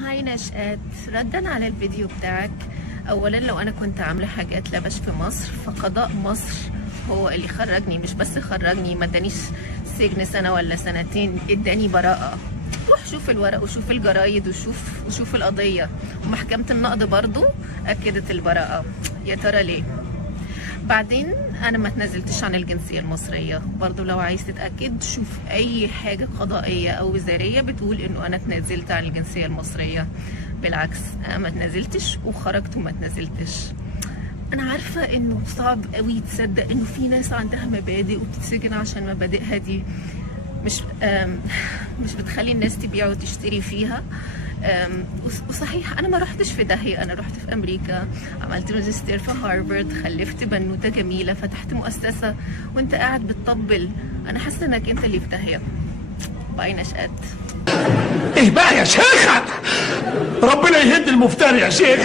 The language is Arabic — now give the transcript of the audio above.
هاي نشأت، ردا على الفيديو بتاعك. اولا لو انا كنت عامله حاجات لبش في مصر فقضاء مصر هو اللي خرجني، مش بس خرجني، ما ادانيش سجن سنه ولا سنتين، اداني براءه. روح شوف الورق وشوف الجرايد وشوف القضيه، ومحكمه النقض برضو اكدت البراءه. يا ترى ليه؟ بعدين انا ما تنازلتش عن الجنسيه المصريه، برضو لو عايز تتاكد شوف اي حاجه قضائيه او وزاريه بتقول انه انا تنازلت عن الجنسيه المصريه. بالعكس انا ما تنازلتش وخرجت وما تنازلتش. انا عارفه انه صعب قوي تصدق انه في ناس عندها مبادئ وبتتسجن عشان مبادئها دي مش بتخلي الناس تبيع وتشتري فيها. وصحيح انا ما رحتش في داهيه، انا رحت في امريكا، عملت ماجستير في هارفارد، خلفت بنوته جميله، فتحت مؤسسه، وانت قاعد بتطبل. انا حاسه انك انت اللي في داهيه. باي نشأت. ايه بقى يا شيخة؟ ربنا يهد المفتري يا شيخ.